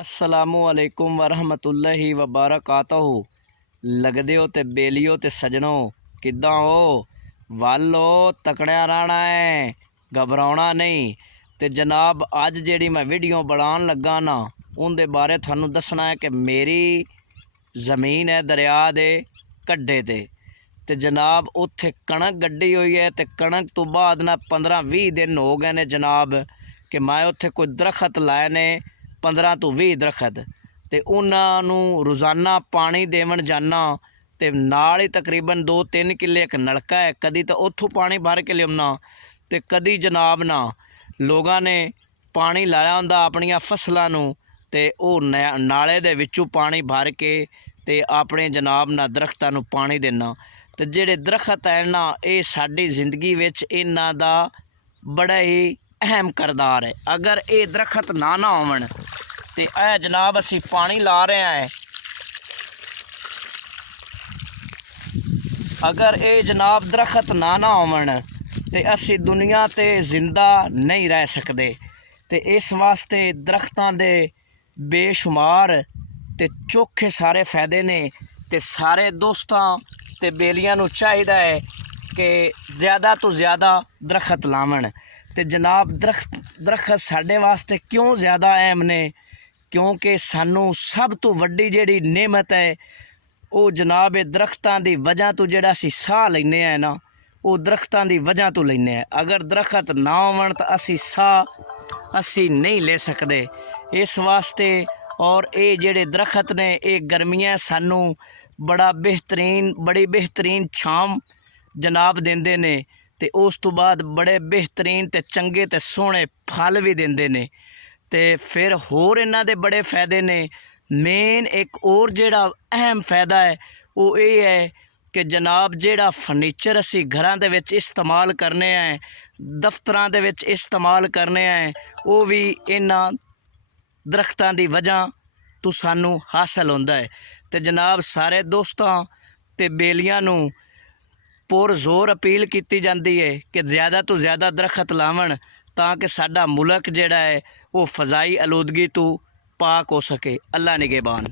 अस्सलामुअलैकुम वरहमतुल्लाहि वबरकातुहू। लगदे हो ते बेलियो ते सजनों, किद्दां हो? वालो तकड़िया रहना है, घबराउणा नहीं। ते जनाब अज जिहड़ी मैं वीडियो बनाउण लगा ना उनदे बारे तुहानू दसना है कि मेरी ज़मीन है दरिया दे कड्डे ते जनाब उत्थे कणक गड्डी हुई है ते कणक तो बाद ना 15-20 दिन हो गए ने जनाब कि मैं उत्थे कोई दरखत लाए ने 15 तो 20 दरखत ते उन्हां नू रोज़ाना पानी देवन जाना ते नाल ही तकरीबन 2-3 किले एक नलका है। कदी तो उत्थों पानी भर के लियाना ते कदी जनाब ना लोगां ने पानी लाया हुंदा अपनियां फसलां नू ते ओह नाले दे विचों पानी भर के ते अपने जनाब ना दरख्तां नू पानी देना। ते जिहड़े दरखत है ना ये साडी जिंदगी विच इन्हां दा बड़ा ही अहम किरदार है। अगर ये दरखत ना होवन ते ऐ जनाब असी पानी ला रहे हैं, अगर ये जनाब दरखत ना होवन ते असी दुनिया ते जिंदा नहीं रह सकते। ते इस वास्ते दरख्तां दे बेशुमार ते चोखे सारे फ़ायदे ने ते सारे दोस्तां ते बेलियां नू चाहिदा है कि ज़्यादा तो ज़्यादा दरखत लावन। ते जनाब दरखत साडे वास्ते क्यों ज़्यादा अहम ने, क्योंकि सानू सब तो वड्डी जिहड़ी नेमत है वो जनाब दरख्तां दी वजह तो जिहड़ा असी साह लैने हैं ना वो दरख्तां दी वजह तो लैने हैं। अगर दरखत ना होवन तो असी साह असी नहीं ले सकते। इस वास्ते और ये जिहड़े दरखत ने ये गर्मियां सानू बड़ी बेहतरीन छाम जनाब देंदे ने ते उस तो बाद बड़े बेहतरीन ते चंगे ते सोहणे फल भी देंदे ने। ते फिर होर इन्हां दे बड़े फ़ायदे ने। मेन एक और जिहड़ा अहम फ़ायदा है वो ये है कि जनाब जिहड़ा फर्नीचर असी घरां दे विच इस्तेमाल करने हैं, दफ्तरां दे विच इस्तेमाल करने हैं, वो भी इन्हां दरख्तां दी वजह तो सानू हासिल होंदा है। ते जनाब सारे दोस्तां ते बेलियां नू पुरज़ोर अपील की जाती है कि ज़्यादा तो ज़्यादा दरखत लावन ताकि साडा मुल्क जिहड़ा है वो फ़ज़ाई आलूदगी तो पाक हो सके। अल्लाह निगहबान।